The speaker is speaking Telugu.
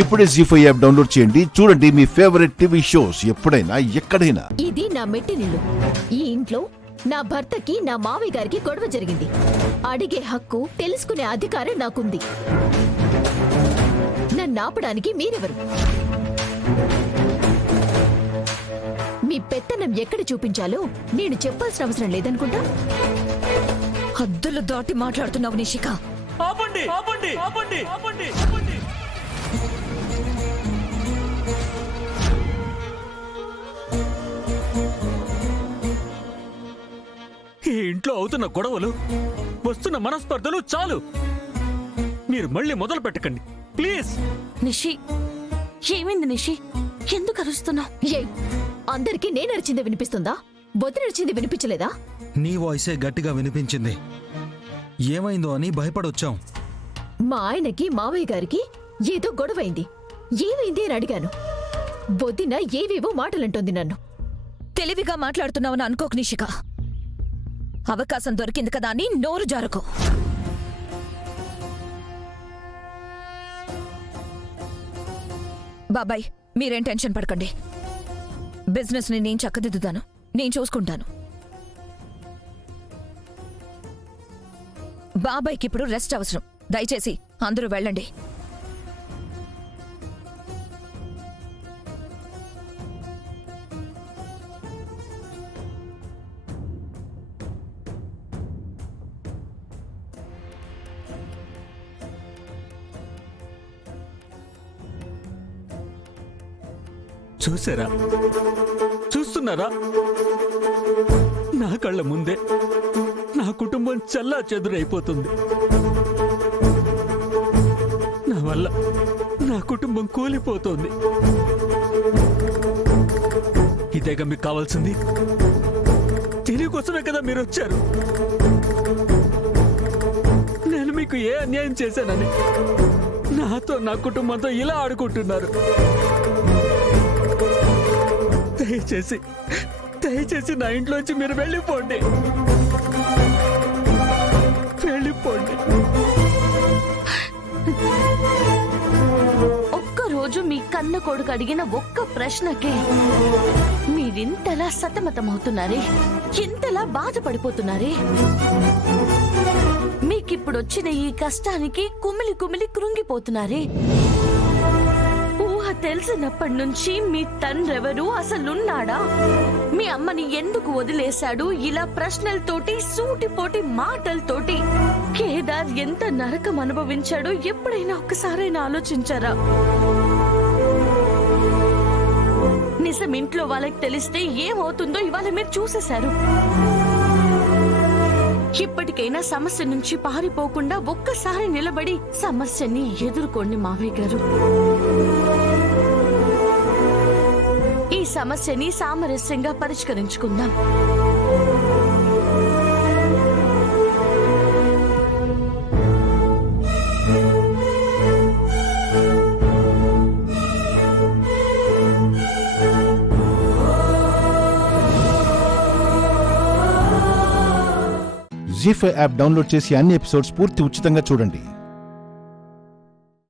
ఇప్పుడే జీ5 యాప్ డౌన్లోడ్ చేయండి. చూడండి మీ ఫేవరెట్ టీవీ షోస్ ఎప్పుడైనా ఎక్కడైనా. ఇది నా మెట్టినిల్లు. ఈ ఇంట్లో నా భర్తకి నా మావయ్య గారికి గొడవ జరిగింది. అడిగే హక్కు, తెలుసుకునే అధికారం నాకుంది. నన్ను ఆపడానికి మీరెవరు? మీ పెత్తనం ఎక్కడ చూపించాలో నేను చెప్పాల్సిన అవసరం లేదనుకుంటా. హద్దులు దాటి మాట్లాడుతున్నావు నిషిక. ఆపండి ఆపండి ఆపండి ఆపండి ఆపండి. ఈ ఇంట్లో అవుతున్న గొడవలు, వస్తున్న మనస్పర్ధలు చాలు. మీరు మళ్ళీ మొదలు పెట్టకండి ప్లీజ్. నిషి, ఏమైంది నిషి? ఎందుకు అరుస్తున్నావు? ఏ అందరికీ నేను అరిచింది వినిపిస్తుందా? వదినరిచింది వినిపించలేదా? నీ వాయిసే గట్టిగా వినిపించింది. ఏమైందో అని భయపడొచ్చాం. మా ఆయనకి మావయ్య గారికి ఏదో గొడవైంది. ఏమైంది అని అడిగాను. వదిన ఏవేవో మాటలంటోంది నన్ను. తెలివిగా మాట్లాడుతున్నావని అనుకోకు నిషిక. అవకాశం దొరికింది కదా అని నోరు జారుకో. బాబాయ్, మీరేం టెన్షన్ పడకండి. బిజినెస్ ని నేను చక్కదిద్దుతాను. నేను చూసుకుంటాను. బాబాయ్కి ఇప్పుడు రెస్ట్ అవసరం. దయచేసి అందరూ వెళ్ళండి. చూసారా, చూస్తున్నారా? నా కళ్ళ ముందే నా కుటుంబం చల్లా చెదురైపోతుంది. నా వల్ల నా కుటుంబం కూలిపోతుంది. ఇదేగా మీకు కావాల్సింది? దీనికోసమే కదా మీరు వచ్చారు. నేను మీకు ఏ అన్యాయం చేశానని నాతో నా కుటుంబంతో ఇలా ఆడుకుంటున్నారు. దయచేసి దయచేసి నా ఇంట్లోంచి మీరు వెళ్ళిపోండి. వెళ్ళిపోండి. ఒక్కరోజు మీ కన్న కొడుకు అడిగిన ఒక్క ప్రశ్నకే మీరింతలా సతమతమవుతున్నారే, ఎంతలా బాధపడిపోతున్నారే. మీకిప్పుడొచ్చిన ఈ కష్టానికి కుమిలి కుమిలి కృంగిపోతున్నారే. తెలిసినప్పటి నుంచి మీ తండ్రెవరు, అసలున్నాడా, మీ అమ్మని ఎందుకు వదిలేశాడు, ఇలా ప్రశ్నలతోటి, సూటిపోటి మాటలతోటి కేదార్ ఎంత నరకం అనుభవించాడో ఎప్పుడైనా ఒక్కసారైనా ఆలోచించారా? నిజం ఇంట్లో వాళ్ళకి తెలిస్తే ఏమవుతుందో ఇవాళ మీరు చూసేశారు. ఇప్పటికైనా సమస్య నుంచి పారిపోకుండా ఒక్కసారి నిలబడి సమస్యని ఎదుర్కోండి మావయ్య గారు. ఈ సమస్యని సామరస్యంగా పరిష్కరించుకుందాం. జీ5 యాప్ డౌన్లోడ్ చేసి అన్ని ఎపిసోడ్స్ పూర్తి ఉచితంగా చూడండి.